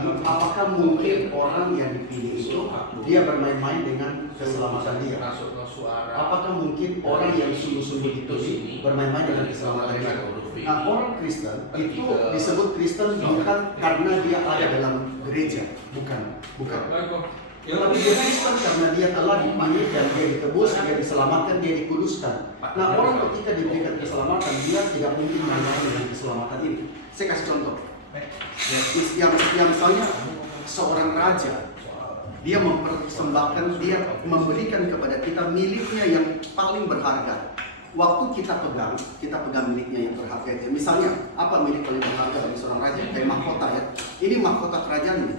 Apakah mungkin orang yang dipilih itu dia bermain-main dengan keselamatan dia? Apakah mungkin orang yang sungguh-sungguh dipilih bermain-main dengan keselamatan dia? Nah, orang Kristen itu disebut Kristen bukan karena dia ada dalam gereja, bukan. Tapi dia Kristen karena dia telah dipanggil dan dia ditebus, dia diselamatkan, dia dikuduskan. Nah, orang ketika diberikan keselamatan, dia tidak mungkin main-main dengan keselamatan ini. Saya kasih contoh. Yang misalnya seorang raja, dia mempersembahkan, dia memberikan kepada kita miliknya yang paling berharga. Waktu kita pegang miliknya yang berharga itu. Misalnya, apa milik paling berharga bagi seorang raja? Kayak mahkota ya. Ini mahkota kerajaan ini.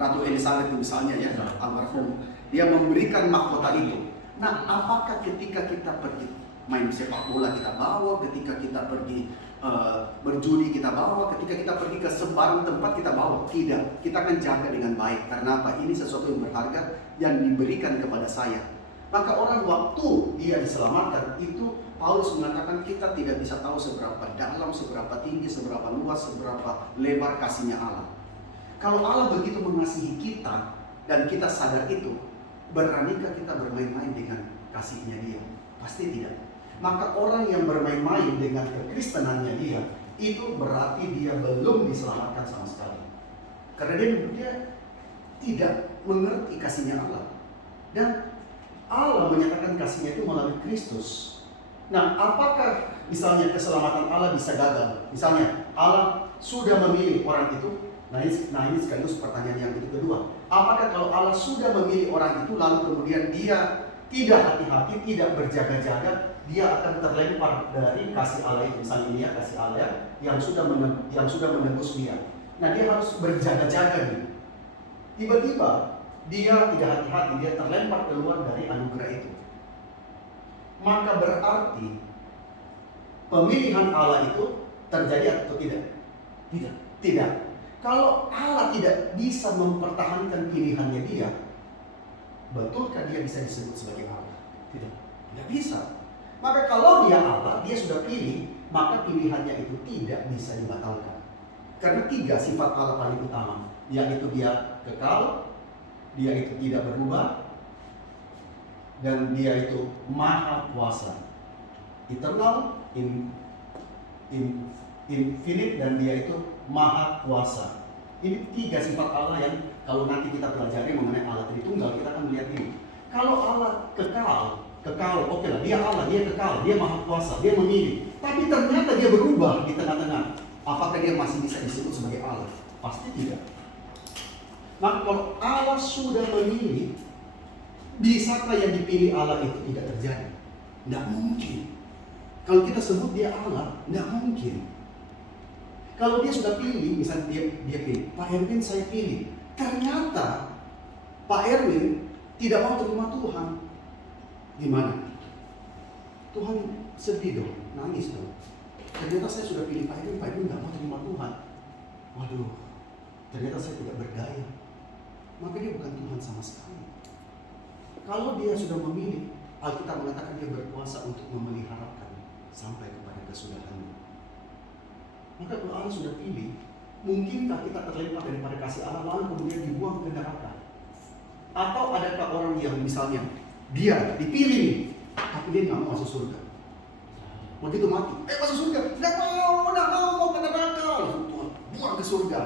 Ratu Elizabeth misalnya ya, almarhum. Dia memberikan mahkota itu. Nah, apakah ketika kita pergi main sepak bola kita bawa, ketika kita pergi berjudi kita bawa, ketika kita pergi ke sebarang tempat kita bawa? Tidak, kita akan jaga dengan baik. Karena apa? Ini sesuatu yang berharga yang diberikan kepada saya. Maka orang waktu dia diselamatkan itu, Paulus mengatakan kita tidak bisa tahu seberapa dalam, seberapa tinggi, seberapa luas, seberapa lebar kasihnya Allah. Kalau Allah begitu mengasihi kita dan kita sadar itu, beranikah kita bermain-main dengan kasihnya dia? Pasti tidak. Maka orang yang bermain-main dengan kekristenannya dia, itu berarti dia belum diselamatkan sama sekali. Karena dia tidak mengerti kasihnya Allah. Dan Allah menyatakan kasihnya itu melalui Kristus. Nah, apakah misalnya keselamatan Allah bisa gagal? Misalnya Allah sudah memilih orang itu. Nah ini sekaligus pertanyaan yang itu kedua. Apakah kalau Allah sudah memilih orang itu, lalu kemudian dia tidak hati-hati, tidak berjaga-jaga, dia akan terlempar dari kasih Allah itu. Misalnya ini ya, kasih Allah yang sudah menebus dia. Nah, dia harus berjaga-jaga nih. Tiba-tiba dia tidak hati-hati, dia terlempar keluar dari anugerah itu. Maka berarti pemilihan Allah itu terjadi atau tidak? Tidak. Kalau Allah tidak bisa mempertahankan pilihannya dia, betulkah dia bisa disebut sebagai Allah? Tidak bisa. Maka kalau dia Allah, dia sudah pilih, maka pilihannya itu tidak bisa dibatalkan. Karena 3 sifat Allah paling utama, yaitu dia kekal, dia itu tidak berubah, dan dia itu maha kuasa, eternal, infinite, dan dia itu maha kuasa. Ini 3 sifat Allah yang kalau nanti kita pelajari mengenai Allah Tritunggal, kita akan melihat ini. Kalau Allah kekal, oke lah, dia Allah, dia kekal, dia maha kuasa, dia memilih. Tapi ternyata dia berubah di tengah-tengah. Apakah dia masih bisa disebut sebagai Allah? Pasti tidak. Maka kalau Allah sudah memilih, bisakah yang dipilih Allah itu tidak terjadi? Tidak mungkin. Kalau kita sebut dia Allah, tidak mungkin. Kalau dia sudah pilih, misalnya dia pilih, Pak Erwin saya pilih. Ternyata Pak Erwin tidak mau terima Tuhan. Gimana? Tuhan sedih dong, nangis dong. Ternyata saya sudah pilih Pak Erwin tidak mau terima Tuhan. Waduh, ternyata saya tidak berdaya. Maka dia bukan Tuhan sama sekali. Kalau dia sudah memilih, Alkitab mengatakan dia berkuasa untuk memeliharakan sampai kepada kesudahannya. Maka kalau Allah sudah pilih, mungkinkah kita terlempar daripada kasih Allah lalu kemudian dibuang ke neraka? Atau adakah orang yang misalnya dia dipilih, tapi dia nggak mau masuk surga? Begitu mati, masuk surga, nggak mau ke neraka, langsung Tuhan buang ke surga.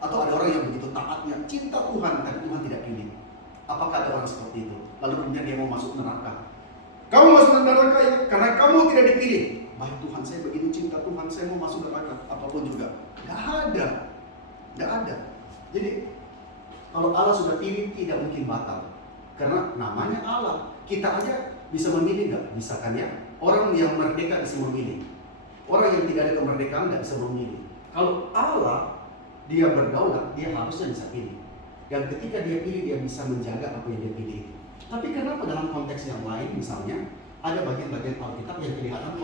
Atau ada orang yang begitu taatnya, cinta Tuhan, tapi Tuhan tidak pilih. Apakah ada orang seperti itu? Lalu kemudian dia mau masuk neraka. Kamu masuk neraka ya, karena kamu tidak dipilih. Baik Tuhan, saya begitu cinta Tuhan, saya mau masuk neraka, apapun juga. Gak ada. Jadi kalau Allah sudah pilih, tidak mungkin batal. Karena namanya Allah. Kita aja bisa memilih gak? Bisa kan ya? Orang yang merdeka bisa memilih. Orang yang tidak ada kemerdekaan gak bisa memilih. Kalau Allah, dia berdaulat, dia harusnya bisa pilih. Dan ketika dia pilih, dia bisa menjaga apa yang dia pilih itu. Tapi kenapa dalam konteks yang lain, misalnya ada bagian-bagian Alkitab yang kelihatan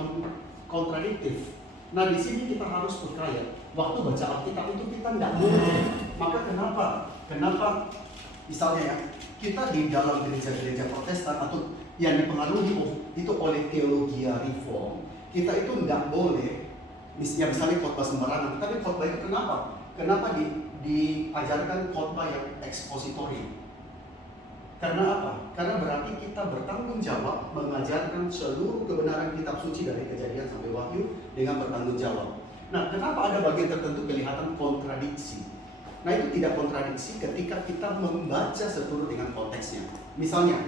kontradiktif. Nah, di sini kita harus percaya. Waktu baca Alkitab itu kita tidak boleh. Maka kenapa misalnya ya, kita di dalam gereja-gereja Protestan atau yang dipengaruhi itu oleh teologi reform, kita itu tidak boleh misalnya khotbah sembarangan. Tapi khotbah itu kenapa diajarkan khotbah yang ekspositori. Karena apa? Karena berarti kita bertanggung jawab mengajarkan seluruh kebenaran kitab suci dari Kejadian sampai Wahyu dengan bertanggung jawab. Nah, kenapa ada bagian tertentu kelihatan kontradiksi? Nah, itu tidak kontradiksi ketika kita membaca seturut dengan konteksnya. Misalnya,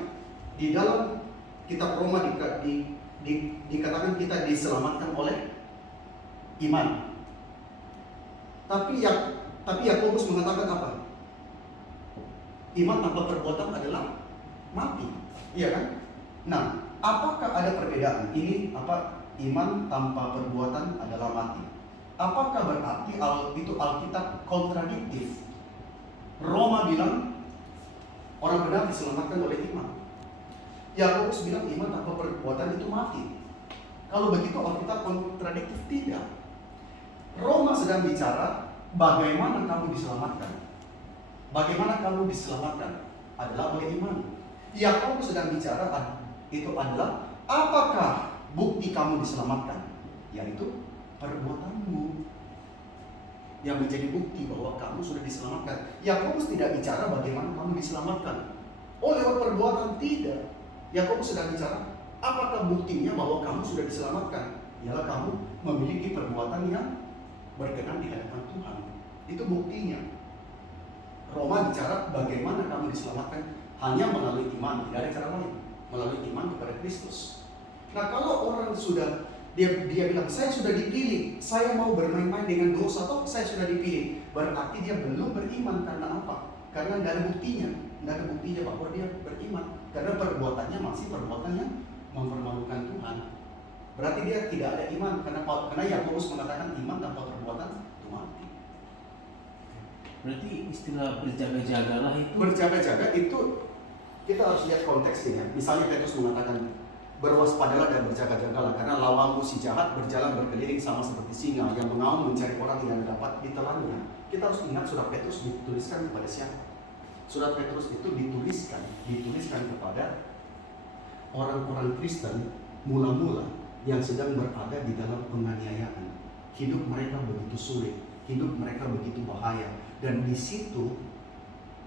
di dalam kitab Roma dikatakan kita diselamatkan oleh iman. Tapi Yakobus mengatakan apa? Iman tanpa perbuatan adalah mati, iya kan? Nah, apakah ada perbedaan? Ini apa? Iman tanpa perbuatan adalah mati. Apakah berarti itu Alkitab kontradiktif? Roma bilang orang benar diselamatkan oleh iman. Yakobus bilang iman tanpa perbuatan itu mati. Kalau begitu Alkitab kontradiktif? Tidak. Roma sedang bicara bagaimana kamu diselamatkan. Bagaimana kamu diselamatkan? Adalah oleh iman. Yakobus sedang bicara itu adalah apakah bukti kamu diselamatkan? Yaitu perbuatanmu yang menjadi bukti bahwa kamu sudah diselamatkan. Yakobus tidak bicara bagaimana kamu diselamatkan. Oh, lewat perbuatan, tidak. Yakobus sedang bicara apakah buktinya bahwa kamu sudah diselamatkan? Ialah kamu memiliki perbuatan yang berkenan di hadapan Tuhan. Itu buktinya. Roma bicara bagaimana kamu diselamatkan hanya melalui iman, tidak ada cara lain, melalui iman kepada Kristus. Nah, kalau orang sudah dia bilang saya sudah dipilih, saya mau bermain-main dengan dosa, toh saya sudah dipilih, berarti dia belum beriman. Karena apa? Karena tidak ada buktinya, bahwa dia beriman. Karena perbuatannya masih perbuatan yang mempermalukan Tuhan. Berarti dia tidak ada iman. Karena Yakobus mengatakan iman tanpa perbuatan itu mati. Berarti istilah berjaga-jagalah itu, berjaga-jaga itu kita harus lihat konteksnya. Misalnya Petrus mengatakan berwaspadalah dan berjaga-jagalah karena lawanmu si jahat berjalan berkeliling sama seperti singa yang mengaum mencari orang yang dapat ditelannya. Kita harus ingat surat Petrus dituliskan kepada siapa? Surat Petrus itu dituliskan kepada orang-orang Kristen mula-mula yang sedang berada di dalam penganiayaan. Hidup mereka begitu sulit, hidup mereka begitu bahaya. Dan di situ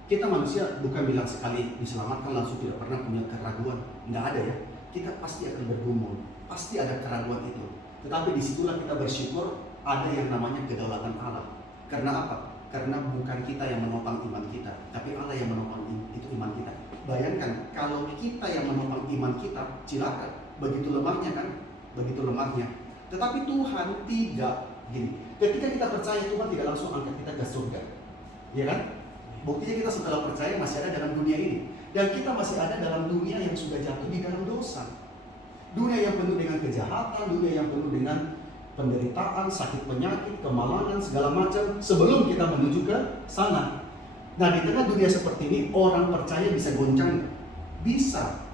kita manusia bukan bilang sekali diselamatkan langsung tidak pernah punya keraguan. Nggak ada ya. Kita pasti akan bergumul, pasti ada keraguan itu. Tetapi disitulah kita bersyukur ada yang namanya kedaulatan Allah. Karena apa? Karena bukan kita yang menopang iman kita, tapi Allah yang menopang itu iman kita. Bayangkan kalau kita yang menopang iman kita, cilaka. Begitu lemahnya kan? Begitu lemahnya. Tetapi Tuhan tidak gini. Ketika kita percaya, Tuhan tidak langsung angkat kita ke surga. Ya kan? Buktinya kita setelah percaya masih ada dalam dunia ini. Dan kita masih ada dalam dunia yang sudah jatuh di dalam dosa. Dunia yang penuh dengan kejahatan, dunia yang penuh dengan penderitaan, sakit penyakit, kemalangan, segala macam. Sebelum kita menuju ke sana. Nah, di tengah dunia seperti ini, orang percaya bisa goncang? Bisa.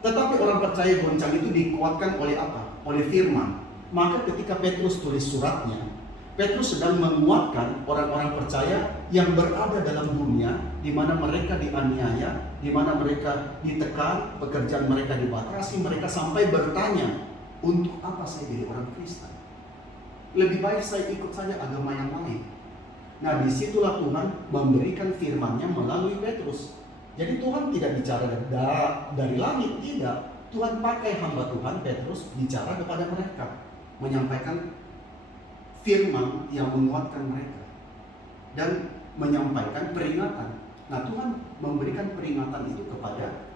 Tetapi orang percaya goncang itu dikuatkan oleh apa? Oleh firman. Maka ketika Petrus tulis suratnya, Petrus sedang menguatkan orang-orang percaya yang berada dalam dunia di mana mereka dianiaya, di mana mereka ditekan, pekerjaan mereka dibatasi, mereka sampai bertanya, untuk apa saya jadi orang Kristen? Lebih baik saya ikut saja agama yang lain. Nah, disitulah Tuhan memberikan firman-Nya melalui Petrus. Jadi Tuhan tidak bicara dari langit, tidak. Tuhan pakai hamba Tuhan Petrus bicara kepada mereka, menyampaikan firman yang menguatkan mereka dan menyampaikan peringatan. Nah, Tuhan memberikan peringatan itu kepada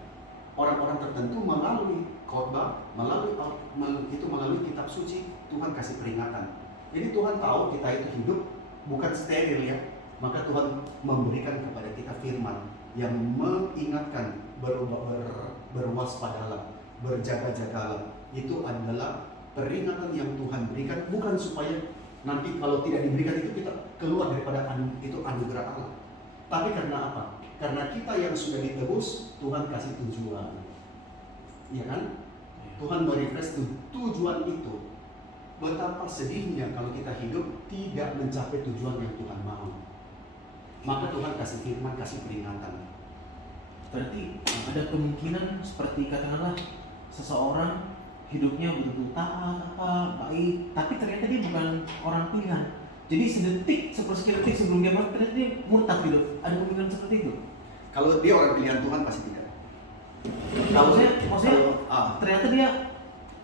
orang-orang tertentu melalui khotbah, melalui kitab suci. Tuhan kasih peringatan. Jadi Tuhan tahu kita itu hidup bukan steril ya. Maka Tuhan memberikan kepada kita firman yang mengingatkan berwaspadalah, berjaga-jagalah. Itu adalah peringatan yang Tuhan berikan, bukan supaya nanti kalau tidak diberikan itu kita keluar daripada itu anugerah Allah. Tapi karena apa? Karena kita yang sudah ditebus, Tuhan kasih tujuan. Iya kan? Tuhan merefresh tujuan itu. Betapa sedihnya kalau kita hidup tidak mencapai tujuan yang Tuhan mau. Maka Tuhan kasih firman, kasih peringatan. Berarti ada kemungkinan seperti katakanlah seseorang hidupnya betul-betul taat, baik, tapi ternyata dia bukan orang pilihan. Jadi sepersekian detik sebelum dia mati ternyata dia murtad gitu. Ada kemungkinan seperti itu. Kalau dia orang pilihan Tuhan pasti tidak. Maksudnya ternyata dia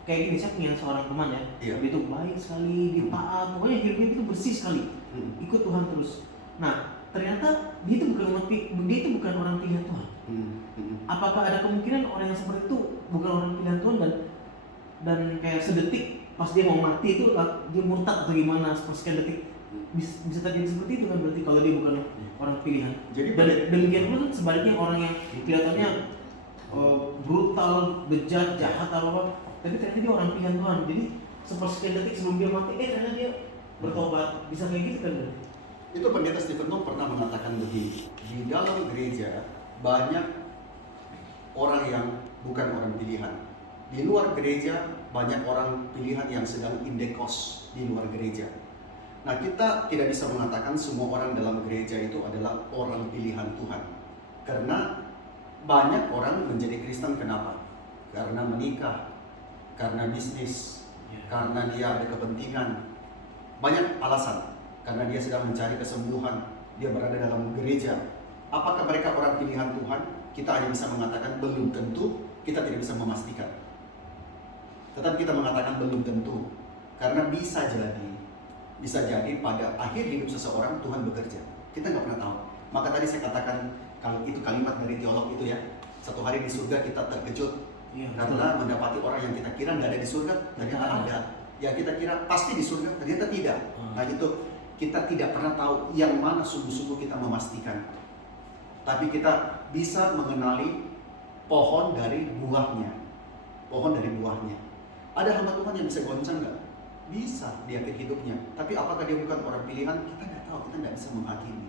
kayak gini, saya punya seorang teman ya, Iya. dia tuh baik sekali, dia taat, pokoknya hidupnya itu bersih sekali, ikut Tuhan terus. Nah ternyata dia itu bukan orang pilihan Tuhan. Apakah ada kemungkinan orang yang seperti itu bukan orang pilihan Tuhan dan kayak sedetik pas dia mau mati itu dia murtad atau gimana sepersekian detik bisa terjadi seperti itu kan, berarti kalau dia bukan orang pilihan. Jadi Dan demikian pula kan sebaliknya orang yang kelihatannya brutal, bejat, jahat apa, tapi ternyata dia orang pilihan Tuhan. Jadi sepersekian detik sebelum dia mati, ternyata dia bertobat, bisa kayak gitu kan? Itu pendeta Stephen Tong pernah mengatakan begini, di dalam gereja banyak orang yang bukan orang pilihan. Di luar gereja banyak orang pilihan yang sedang indekos di luar gereja. Nah, kita tidak bisa mengatakan semua orang dalam gereja itu adalah orang pilihan Tuhan. Karena banyak orang menjadi Kristen kenapa? Karena menikah, karena bisnis, karena dia ada kepentingan. Banyak alasan. Karena dia sedang mencari kesembuhan, dia berada dalam gereja. Apakah mereka orang pilihan Tuhan? Kita hanya bisa mengatakan belum tentu, kita tidak bisa memastikan. Tetapi kita mengatakan belum tentu, karena bisa jadi pada akhir hidup seseorang Tuhan bekerja. Kita nggak pernah tahu. Maka tadi saya katakan, kalau itu kalimat dari teolog itu ya, satu hari di surga kita terkejut karena mendapati orang yang kita kira nggak ada di surga, ternyata ada. Ya kita kira pasti di surga, ternyata tidak. Nah itu kita tidak pernah tahu yang mana sungguh-sungguh kita memastikan. Tapi kita bisa mengenali pohon dari buahnya. Pohon dari buahnya. Ada hamba Tuhan yang bisa goncang nggak? Bisa di akhir hidupnya. Tapi apakah dia bukan orang pilihan? Kita nggak tahu. Kita nggak bisa menghakimi.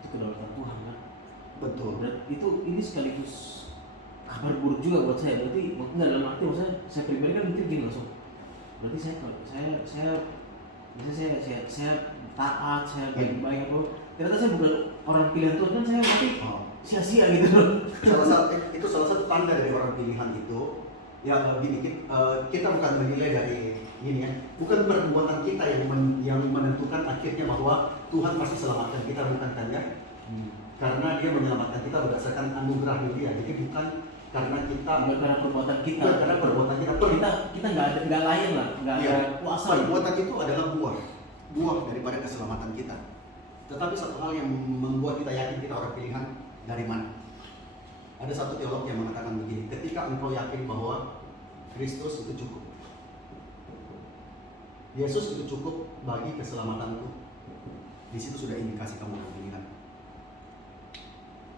Itu kedaulatan Tuhan kan? Betul. Ini sekaligus kabar buruk juga buat saya. Berarti nggak, dalam arti maksudnya saya pribadi kan mikir gini langsung. Berarti saya taat, saya baik-baik apa. Ternyata saya bukan orang pilihan Tuhan, kan saya mati sia-sia gitu. Salah satu tanda dari orang pilihan itu yang gini, kita bukan menilai dari ini ya, bukan perbuatan kita yang menentukan akhirnya bahwa Tuhan pasti selamatkan kita, bukan kan ya? Karena dia menyelamatkan kita berdasarkan anugerah dia, jadi bukan karena kita, bukan karena perbuatan kita. Bukan karena perbuatan kita. Kita nggak lain lah, nggak kuasa. Perbuatan itu adalah buah daripada keselamatan kita. Tetapi satu hal yang membuat kita yakin kita orang pilihan dari mana? Ada satu teolog yang mengatakan begini, ketika engkau yakin bahwa Kristus itu cukup, Yesus itu cukup bagi keselamatanku, di situ sudah indikasi kamu orang pilihan.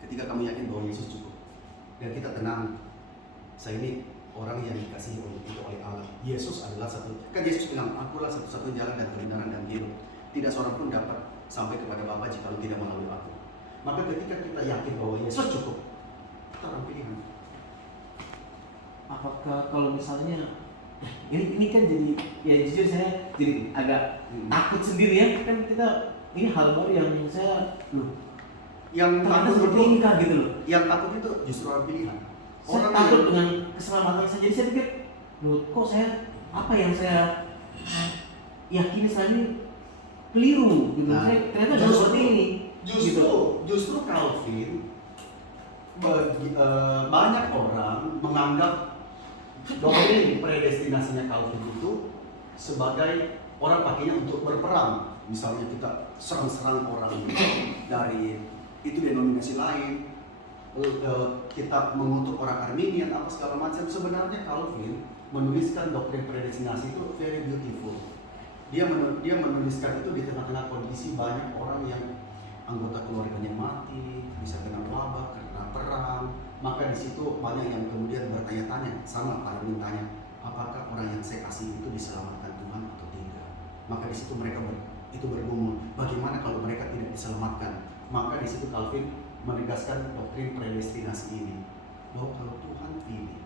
Ketika kamu yakin bahwa Yesus cukup, dan kita tenang, saya ini orang yang dikasihi oleh Allah. Yesus adalah kan Yesus bilang, akulah satu-satunya jalan dan kebenaran dan hidup. Tidak seorang pun dapat sampai kepada Bapa jika tidak melalui aku. Maka ketika kita yakin bahwa Yesus cukup, kita orang pilihan. Apakah kalau misalnya ini kan jadi, ya jujur saya jadi agak takut sendiri ya, kan kita ini hal baru yang saya yang takut seperti ini kah gitu loh. Yang takut itu justru orang pilihan. Saya takut dengan keselamatan saya, jadi saya pikir, kok apa yang saya yakini selama ini keliru gitu. Saya ternyata seperti ini. Justru Calvin, banyak orang menganggap doktrin predestinasinya Calvin itu sebagai orang pakainya untuk berperang. Misalnya kita serang-serang orang dari itu denominasi lain, kita mengutuk orang Arminian apa segala macam. Sebenarnya Calvin menuliskan doktrin predestinasi itu very beautiful. Dia menuliskan itu di tengah-tengah kondisi banyak orang yang anggota keluarganya mati, bisa kena wabah, kena perang. Maka di situ banyak yang kemudian bertanya-tanya, sama Calvin tanya, apakah orang yang saya kasih itu diselamatkan Tuhan atau tidak? Maka di situ mereka bergumul, bagaimana kalau mereka tidak diselamatkan? Maka di situ Calvin menegaskan doktrin predestinasi ini, bahwa kalau Tuhan pilih,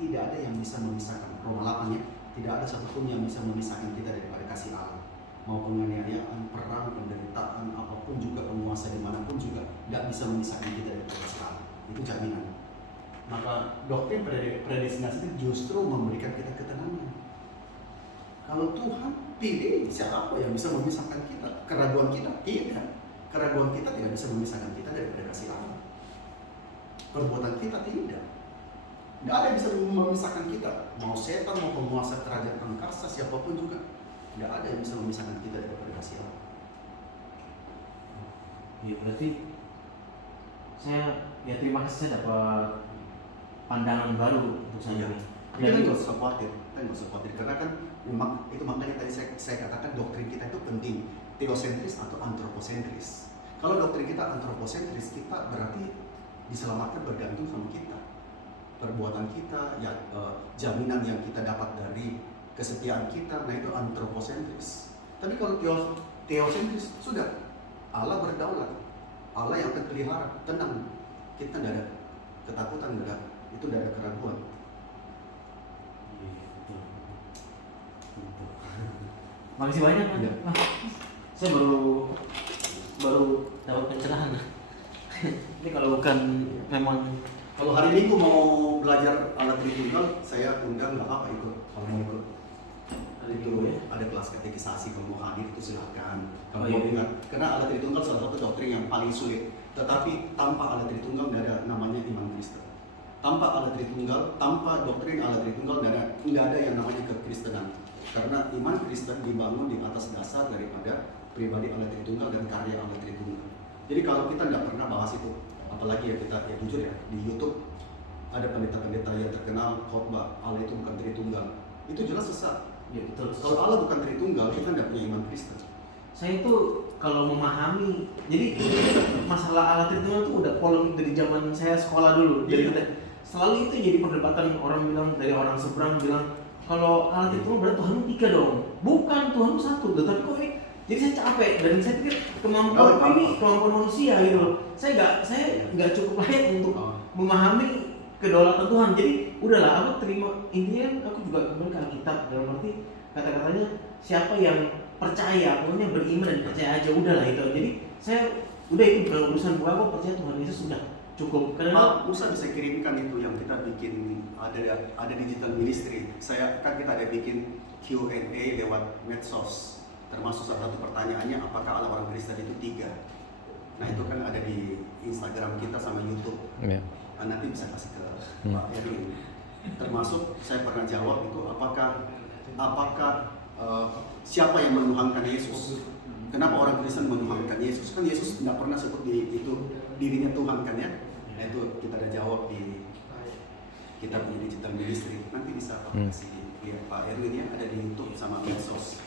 tidak ada yang bisa memisahkan. Roma 8 ya, tidak ada satupun yang bisa memisahkan kita daripada kasih Allah. Mau penganiayaan, perang, penderitaan, apapun juga, penguasa dimanapun juga tidak bisa memisahkan kita daripada kasih Allah. Itu jaminan. Maka doktrin predestinasi itu justru memberikan kita ketenangan. Kalau Tuhan pilih siapa yang bisa memisahkan kita? Keraguan kita? Tidak. Keraguan kita tidak bisa memisahkan kita daripada kasih Allah. Perbuatan kita tidak. Tidak ada yang bisa memisahkan kita. Mau setan, mau penguasa kerajaan angkasa, siapapun juga. Tidak ada yang bisa memisahkan kita daripada kasih Allah. Ya berarti ya terima kasih saya dapat pandangan baru untuk saya ini. Kita nggak usah khawatir, karena kan itu makanya tadi saya katakan doktrin kita itu penting, teosentris atau antropocentris. Kalau doktrin kita antropocentris, kita berarti diselamatkan bergantung sama kita, perbuatan kita, ya, jaminan yang kita dapat dari kesetiaan kita, nah itu antropocentris. Tapi kalau teosentris, sudah Allah berdaulat, Allah yang akan pelihara, tenang, kita tidak ada ketakutan, itu tidak ada keraguan. Makasih banyak Pak. Nah, saya baru dapat pencerahan. Ini kalau bukan memang kalau hari Minggu mau belajar alat Tritunggal, saya undang nggak apa ikut. Kalau mau ikut hari itu Minggu ya. ada kelas katekisasi, kalau mau hadir itu silakan. Kalau Oh, iya. mau ingat, karena alat Tritunggal salah satu doktrin yang paling sulit. Tetapi tanpa alat Tritunggal tidak ada namanya iman Kristen. Tanpa alat Tritunggal, tanpa doktrin alat Tritunggal tidak ada yang namanya kekristenan. Karena iman Kristen dibangun di atas dasar daripada pribadi alat Tritunggal dan karya alat Tritunggal. Jadi kalau kita tidak pernah bahas itu, apalagi ya kita ya jujur ya, di YouTube ada pendeta-pendeta yang terkenal khotbah Allah itu bukan Tritunggal, itu jelas sesat. Ya betul. Kalau Allah bukan Tritunggal, kita tidak punya iman Kristen. Saya itu kalau memahami, jadi masalah alat Tritunggal itu udah polemik dari zaman saya sekolah dulu. Jadi selalu itu jadi perdebatan, orang bilang, dari orang seberang bilang kalau alat Tritunggal berarti Tuhan tiga dong. Bukan, Tuhan satu. Tetapi kok ini, jadi saya capek dan saya pikir kemampuan ini kemampuan manusia gitu loh. Saya nggak cukup layak untuk memahami kedaulatan Tuhan. Jadi udahlah, aku terima, intinya aku juga kembali ke Alkitab, dalam arti kata-katanya siapa yang percaya, pokoknya beriman dan percaya aja, udahlah itu. Jadi saya udah, itu bukan urusan gua, aku percaya Tuhan Yesus sudah cukup. Karena Musa bisa kirimkan itu yang kita bikin, ada digital ministry. Kita ada bikin Q&A lewat medsos. Termasuk salah satu pertanyaannya, apakah Allah orang Kristen itu tiga? Nah itu kan ada di Instagram kita sama YouTube. Nanti bisa kasih ke Pak Erwin. Termasuk saya pernah jawab itu, apakah siapa yang menuhankan Yesus? Kenapa orang Kristen menuhankan Yesus? Kan Yesus tidak pernah sebut itu dirinya Tuhan kan ya? Nah itu kita ada jawab di kita punya digital ministry. Nanti bisa Pak kasih lihat Pak Erwin ya, ada di YouTube sama medsos.